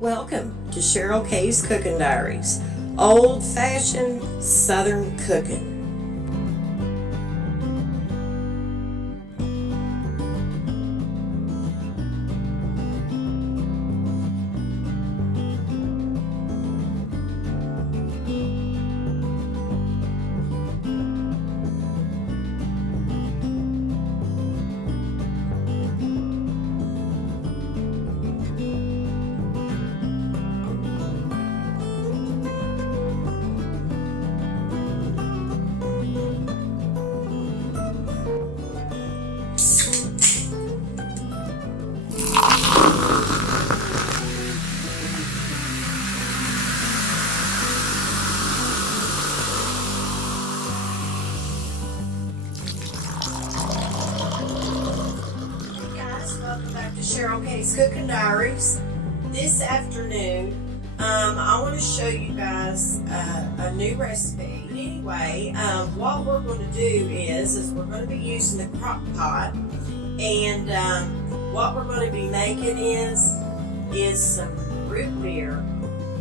Welcome to Cheryl K's Cooking Diaries, old-fashioned Southern cooking. Welcome back to Cheryl K's Cooking Diaries. This afternoon, I want to show you guys a new recipe. Anyway, what we're going to do is we're going to be using the Crock-Pot, and what we're going to be making is some root beer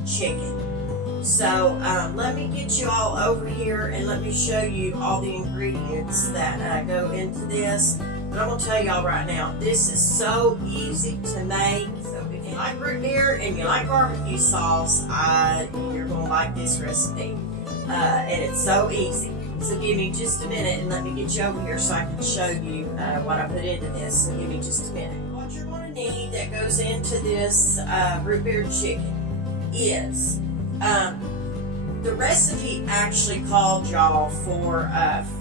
chicken. So let me get you all over here and let me show you all the ingredients that go into this. But I'm going to tell y'all right now, this is so easy to make. So if you like root beer and you like barbecue sauce, you're going to like this recipe. And it's so easy. So give me just a minute and let me get you over here so I can show you what I put into this. So give me just a minute. What you're going to need that goes into this root beer chicken is, the recipe actually called y'all for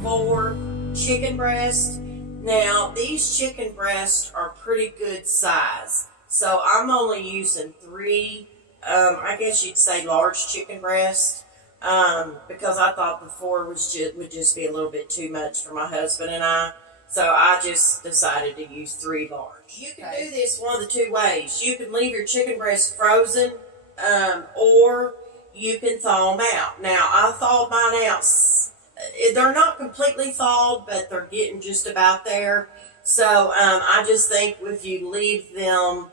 4 chicken breasts. Now, these chicken breasts are pretty good size, so I'm only using 3, I guess you'd say large chicken breasts, because I thought the 4 would just be a little bit too much for my husband and I, so I just decided to use 3 large. You can do this one of the 2 ways. You can leave your chicken breast frozen, or you can thaw them out. Now, I thawed mine out. They're not completely thawed, but they're getting just about there. So I just think if you leave them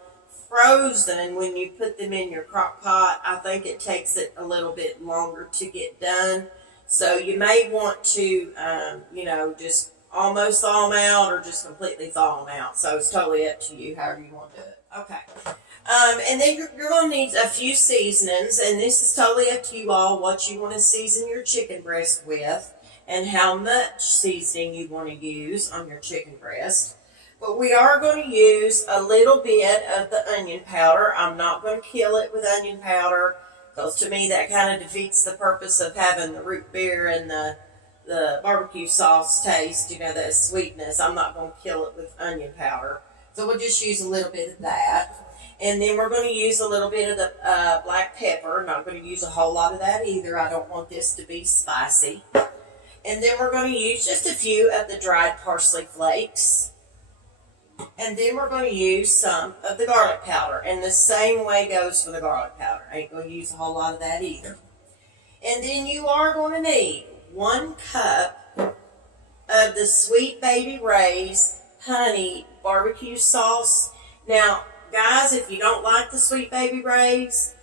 frozen when you put them in your crock pot, I think it takes it a little bit longer to get done. So you may want to, just almost thaw them out or just completely thaw them out. So it's totally up to you, however you want to do it. Okay. And then you're going to need a few seasonings, and this is totally up to you all what you want to season your chicken breast with and how much seasoning you want to use on your chicken breast. But we are going to use a little bit of the onion powder. I'm not going to kill it with onion powder because to me that kind of defeats the purpose of having the root beer and the barbecue sauce taste, that sweetness. I'm not going to kill it with onion powder. So we'll just use a little bit of that. And then we're going to use a little bit of the black pepper. I'm not going to use a whole lot of that either. I don't want this to be spicy. And then we're going to use just a few of the dried parsley flakes. And then we're going to use some of the garlic powder. And the same way goes for the garlic powder. I ain't going to use a whole lot of that either. And then you are going to need 1 cup of the Sweet Baby Ray's honey barbecue sauce. Now, guys, if you don't like the Sweet Baby Ray's,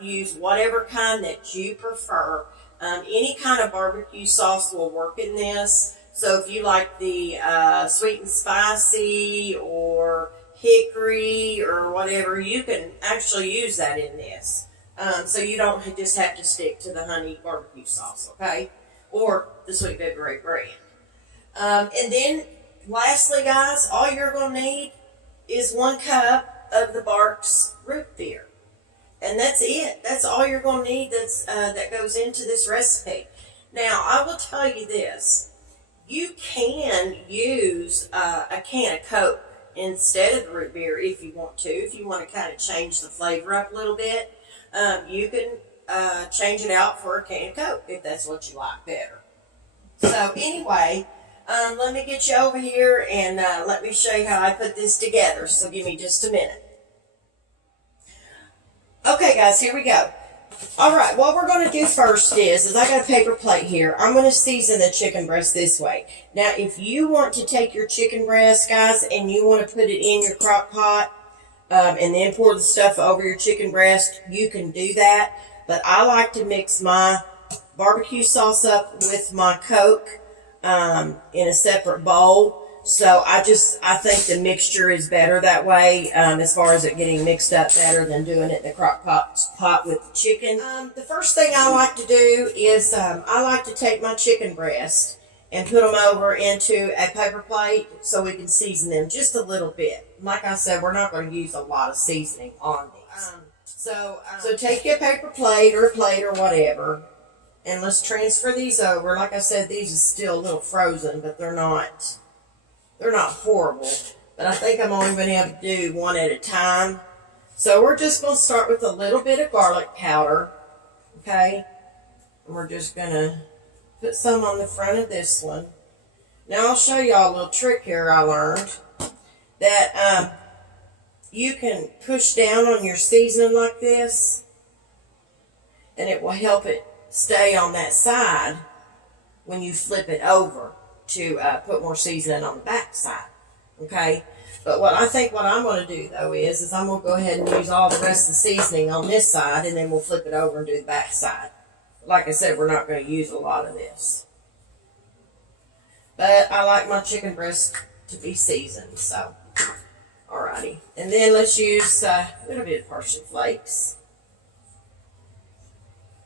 use whatever kind that you prefer. Any kind of barbecue sauce will work in this. So if you like the sweet and spicy or hickory or whatever, you can actually use that in this. So you don't just have to stick to the honey barbecue sauce, okay? Or the Sweet Baby Ray brand. And then, lastly, guys, all you're going to need is 1 cup of the Barq'S root beer. And that's it. That's all you're going to need that goes into this recipe. Now, I will tell you this. You can use a can of Coke instead of the root beer if you want to. If you want to kind of change the flavor up a little bit, you can change it out for a can of Coke if that's what you like better. So anyway, let me get you over here and let me show you how I put this together. So give me just a minute. Okay, guys, here we go. All right, what we're going to do first is I got a paper plate here. I'm going to season the chicken breast this way. Now, if you want to take your chicken breast, guys, and you want to put it in your crock pot, and then pour the stuff over your chicken breast, you can do that. But I like to mix my barbecue sauce up with my Coke in a separate bowl. So I think the mixture is better that way, as far as it getting mixed up better than doing it in the Crock-Pot with the chicken. The first thing I like to do is I like to take my chicken breast and put them over into a paper plate so we can season them just a little bit. Like I said, we're not going to use a lot of seasoning on these. So take your paper plate or a plate or whatever, and let's transfer these over. Like I said, these are still a little frozen, but they're not horrible. But I think I'm only going to have to do one at a time. So we're just going to start with a little bit of garlic powder, okay? And we're just going to put some on the front of this one. Now I'll show y'all a little trick here I learned. That you can push down on your seasoning like this, and it will help it stay on that side when you flip it over to put more seasoning on the back side. Okay? But what I'm going to do though is I'm going to go ahead and use all the rest of the seasoning on this side, and then we'll flip it over and do the back side. Like I said, we're not going to use a lot of this. But I like my chicken breast to be seasoned, so alrighty. And then let's use a little bit of parsley flakes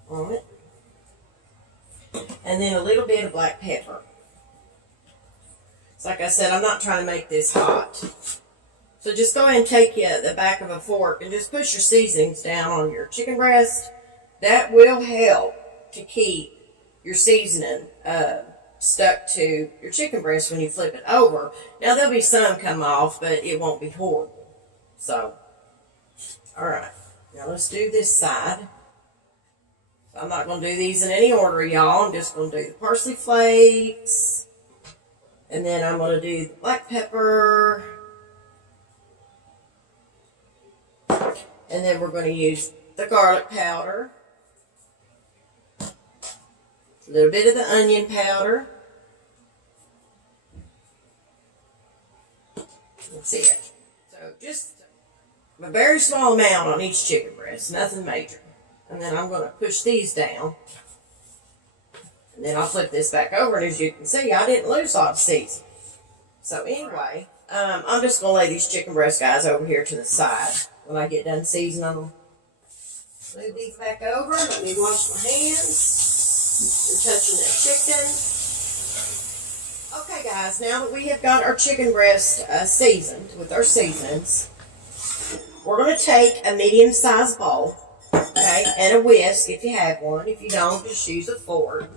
on it. And then a little bit of black pepper. So like I said, I'm not trying to make this hot. So just go ahead and take the back of a fork and just push your seasonings down on your chicken breast. That will help to keep your seasoning stuck to your chicken breast when you flip it over. Now there'll be some come off, but it won't be horrible. So, alright. Now let's do this side. So I'm not going to do these in any order, y'all. I'm just going to do the parsley flakes. And then I'm going to do the black pepper. And then we're going to use the garlic powder. A little bit of the onion powder. That's it. So just a very small amount on each chicken breast, nothing major. And then I'm going to push these down. And then I'll flip this back over, and as you can see, I didn't lose all the seasoning. So anyway, I'm just going to lay these chicken breast guys over here to the side when I get done seasoning them. Move these back over. Let me wash my hands. And touching that chicken. Okay guys, now that we have got our chicken breast seasoned with our seasonings, we're going to take a medium-sized bowl, okay, and a whisk if you have one. If you don't, just use a fork.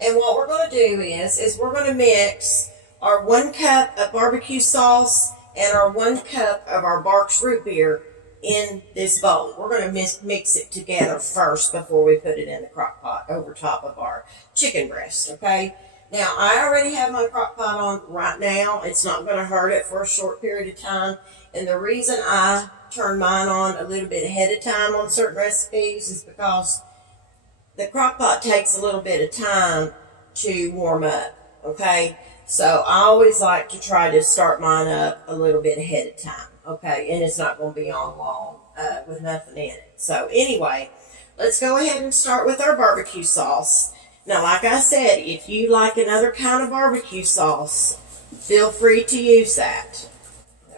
And what we're going to do is we're going to mix our 1 cup of barbecue sauce and our 1 cup of our Barq'S root beer in this bowl. We're going to mix it together first before we put it in the Crock-Pot over top of our chicken breast, okay? Now, I already have my Crock-Pot on right now. It's not going to hurt it for a short period of time. And the reason I turn mine on a little bit ahead of time on certain recipes is because the Crock-Pot takes a little bit of time to warm up, okay? So I always like to try to start mine up a little bit ahead of time. Okay, and it's not going to be on long with nothing in it. So anyway, let's go ahead and start with our barbecue sauce. Now, like I said, if you like another kind of barbecue sauce, feel free to use that.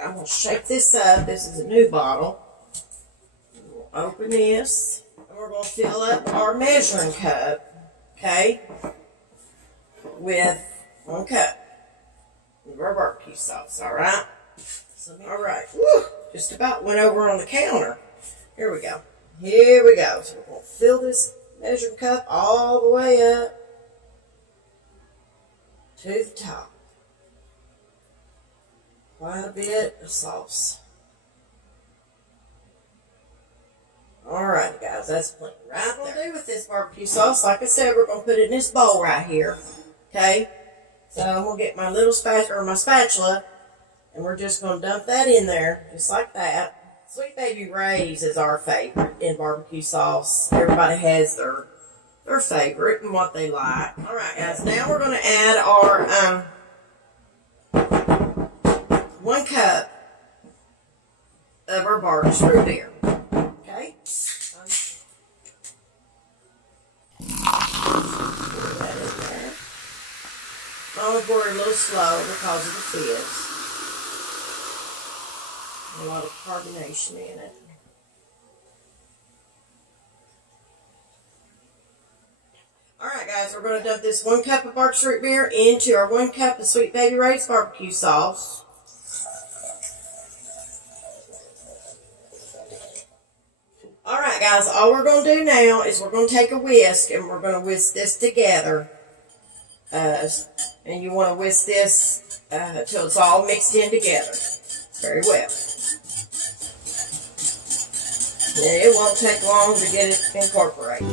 I'm going to shake this up. This is a new bottle. We'll open this, and we're going to fill up our measuring cup, okay, with 1 cup of our barbecue sauce, all right? All right, woo, just about went over on the counter. Here we go. Here we go. So we're going to fill this measuring cup all the way up to the top. Quite a bit of sauce. All right, guys, that's plenty right there. What we'll do with this barbecue sauce, like I said, we're going to put it in this bowl right here, okay? So I'm going to get my little spatula, and we're just going to dump that in there, just like that. Sweet Baby Ray's is our favorite in barbecue sauce. Everybody has their favorite and what they like. All right, guys, now we're going to add our 1 cup of our Barq'S root beer. Okay? Pour that in there. I'm going to pour it a little slow because of the fizz. A lot of carbonation in it. Alright guys, we're going to dump this 1 cup of Barq'S root beer into our 1 cup of Sweet Baby Ray's barbecue sauce. Alright guys, all we're going to do now is we're going to take a whisk and we're going to whisk this together. And you want to whisk this till it's all mixed in together very well. And it won't take long to get it incorporated.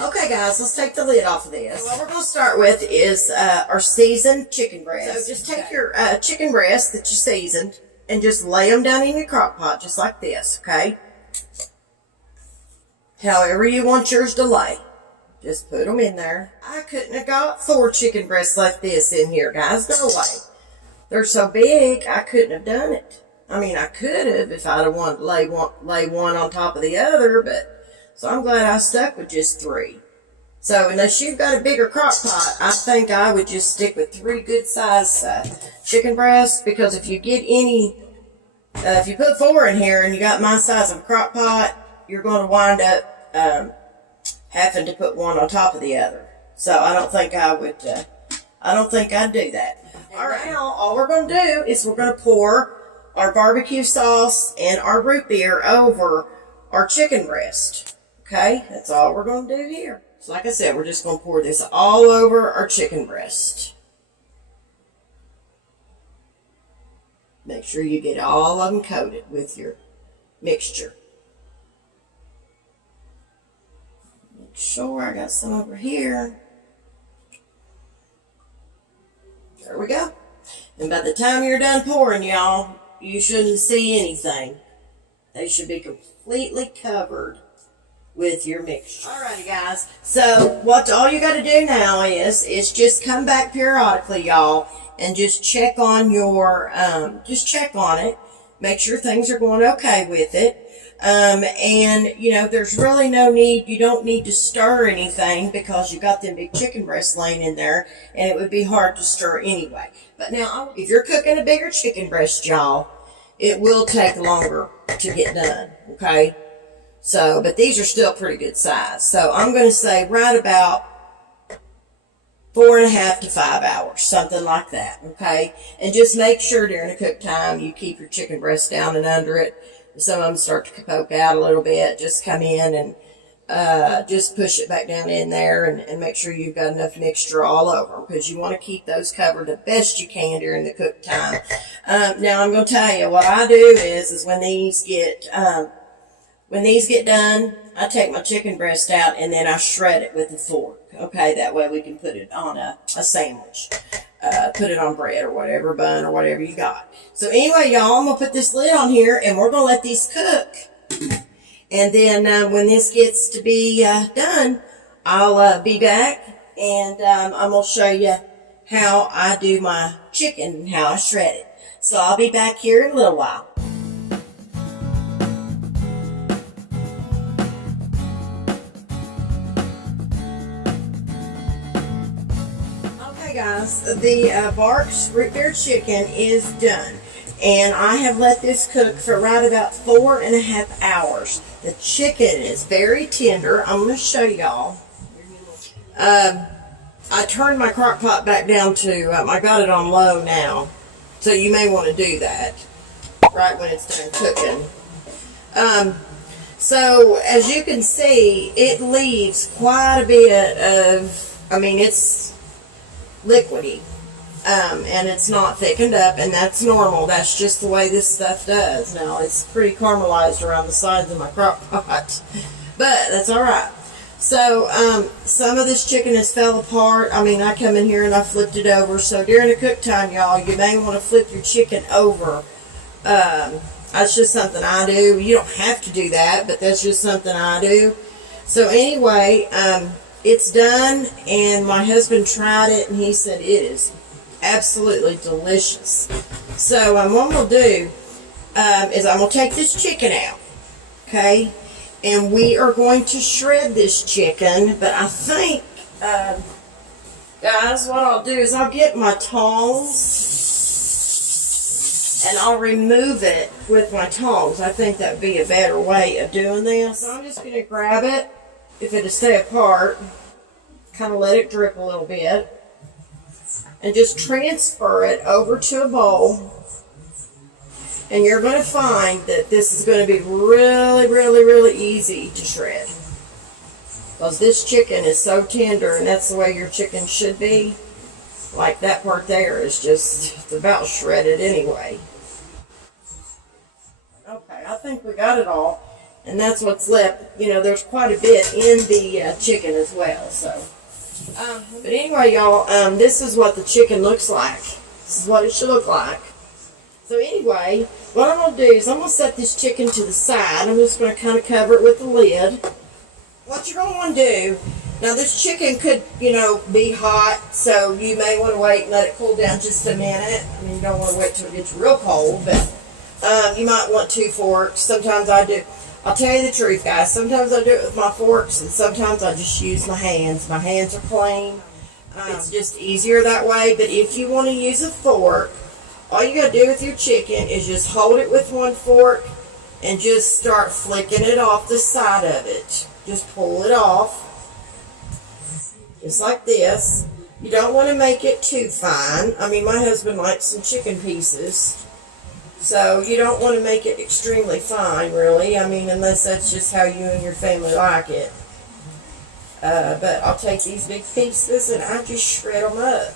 Okay guys, let's take the lid off of this. So what we're going to start with is our seasoned chicken breast. So just take your chicken breast that you seasoned and just lay them down in your crock pot just like this, okay? However you want yours to lay. Just put them in there. I couldn't have got 4 chicken breasts like this in here, guys. No way. They're so big, I couldn't have done it. I mean, I could have if I'd have wanted to lay one on top of the other, but so I'm glad I stuck with just 3. So unless you've got a bigger crock pot, I think I would just stick with 3 good size chicken breasts, because if you get any, if you put 4 in here and you got my size of a crock pot, you're going to wind up having to put one on top of the other. So I don't think I would, I don't think I'd do that. All right, now all we're going to do is we're going to pour our barbecue sauce and our root beer over our chicken breast. Okay, that's all we're going to do here. So like I said, we're just going to pour this all over our chicken breast. Make sure you get all of them coated with your mixture. Make sure I got some over here. There we go. And by the time you're done pouring, y'all, you shouldn't see anything. They should be completely covered with your mixture. Alrighty guys, so what all you got to do now is just come back periodically, y'all, and just check on your, just check on it. Make sure things are going okay with it. And, you know, there's really no need, you don't need to stir anything because you got them big chicken breasts laying in there, and it would be hard to stir anyway. But now, if you're cooking a bigger chicken breast, y'all, it will take longer to get done, okay? So, but these are still pretty good size. So I'm going to say right about 4.5 to 5 hours, something like that, okay? And just make sure during the cook time you keep your chicken breast down and under it. Some of them start to poke out a little bit. Just come in and just push it back down in there and make sure you've got enough mixture all over, because you want to keep those covered the best you can during the cook time. Now I'm going to tell you what I do is when these get done, I take my chicken breast out and then I shred it with a fork. Okay, that way we can put it on a sandwich. Put it on bread or whatever, bun or whatever you got. So anyway, y'all, I'm going to put this lid on here and we're going to let these cook. And then when this gets to be done, I'll be back and I'm going to show you how I do my chicken and how I shred it. So I'll be back here in a little while. Guys, the Barq'S root beer chicken is done, and I have let this cook for right about 4.5 hours. The chicken is very tender. I'm going to show y'all. I turned my crock pot back down to, I got it on low now, so you may want to do that right when it's done cooking. So as you can see, it leaves quite a bit of, I mean, it's liquidy, and it's not thickened up, and that's normal. That's just the way this stuff does. Now it's pretty caramelized around the sides of my crock pot, but that's all right. So some of this chicken has fell apart. I mean, I come in here and I flipped it over. So during the cook time, y'all, you may want to flip your chicken over. That's just something I do. You don't have to do that, but that's just something I do. So anyway, it's done, and my husband tried it, and he said it is absolutely delicious. So what I'm going to do is I'm going to take this chicken out, okay? And we are going to shred this chicken, but I think, guys, what I'll do is I'll get my tongs and I'll remove it with my tongs. I think that would be a better way of doing this. So I'm just going to grab it, if it'll stay apart, kind of let it drip a little bit, and just transfer it over to a bowl. And you're going to find that this is going to be really, really, really easy to shred. Because this chicken is so tender, and that's the way your chicken should be. Like that part there is just about shredded anyway. Okay, I think we got it all. And that's what's left. You know, there's quite a bit in the chicken as well. So, but anyway, y'all, this is what the chicken looks like. This is what it should look like. So anyway, what I'm going to do is I'm going to set this chicken to the side. I'm just going to kind of cover it with the lid. What you're going to want to do, now this chicken could, you know, be hot, so you may want to wait and let it cool down just a minute. I mean, you don't want to wait till it gets real cold, but you might want 2 forks. Sometimes I do. I'll tell you the truth, guys. Sometimes I do it with my forks, and sometimes I just use my hands. My hands are clean. It's just easier that way, but if you want to use a fork, all you got to do with your chicken is just hold it with one fork and just start flicking it off the side of it. Just pull it off, just like this. You don't want to make it too fine. I mean, my husband likes some chicken pieces, so you don't want to make it extremely fine, really. I mean, unless that's just how you and your family like it. But I'll take these big pieces and I just shred them up.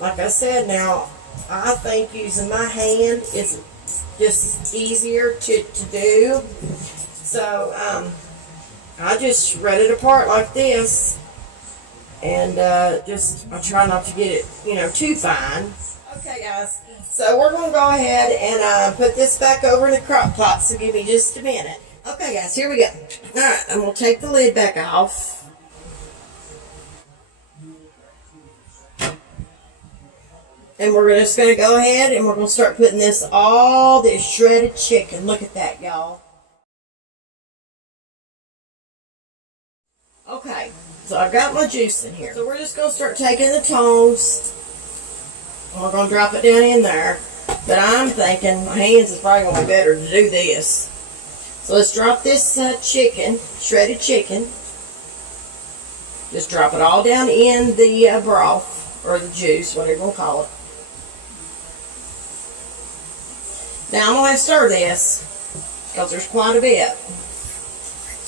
Like I said, now, I think using my hand is just easier to do. So, I just shred it apart like this. And I try not to get it, you know, too fine. Okay, guys. So we're going to go ahead and put this back over in the crock pot. So give me just a minute. Okay, guys, here we go. Alright, I'm going to take the lid back off. And we're just going to go ahead and we're going to start putting this shredded chicken. Look at that, y'all. Okay, so I've got my juice in here. So we're just going to start taking the tongs. We're going to drop it down in there. But I'm thinking my hands is probably going to be better to do this. So let's drop this chicken, shredded chicken. Just drop it all down in the broth, or the juice, whatever you want to call it. Now I'm going to stir this, because there's quite a bit.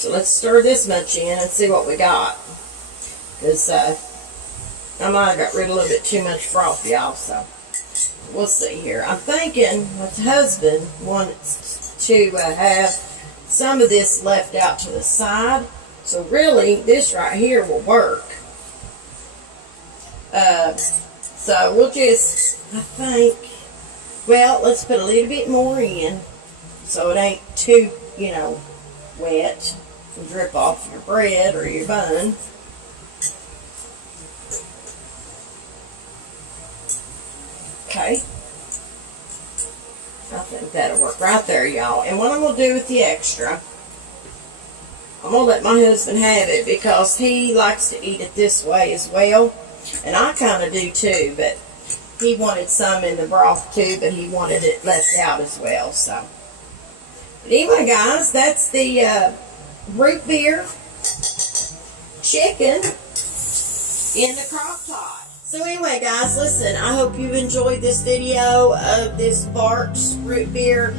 So let's stir this much in and see what we got. Because I might have got rid of a little bit too much froth, y'all, so we'll see here. I'm thinking my husband wants to have some of this left out to the side. So really, this right here will work. So we'll just, I think, well, let's put a little bit more in so it ain't too, you know, wet and drip off your bread or your bun. Okay. I think that'll work right there, y'all. And what I'm going to do with the extra, I'm going to let my husband have it because he likes to eat it this way as well. And I kind of do too, but he wanted some in the broth too, but he wanted it left out as well. So, but anyway, guys, that's the root beer chicken in the Crock-Pot. So anyway, guys, listen, I hope you enjoyed this video of this Barq'S root beer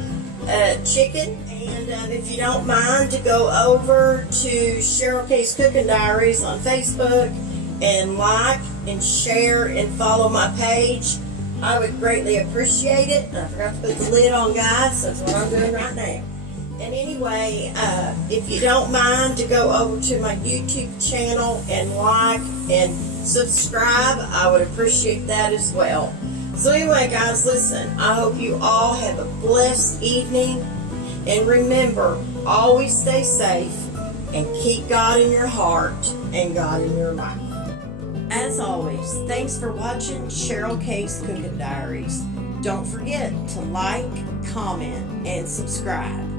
chicken. And if you don't mind to go over to Cheryl K's Cooking Diaries on Facebook and like and share and follow my page, I would greatly appreciate it. And I forgot to put the lid on, guys. That's what I'm doing right now. And anyway, if you don't mind to go over to my YouTube channel and like and subscribe, I would appreciate that as well. So anyway, guys, listen, I hope you all have a blessed evening. And remember, always stay safe and keep God in your heart. and God in your life. As always, thanks for watching Cheryl K's Cooking Diaries. Don't forget to like, comment, and subscribe.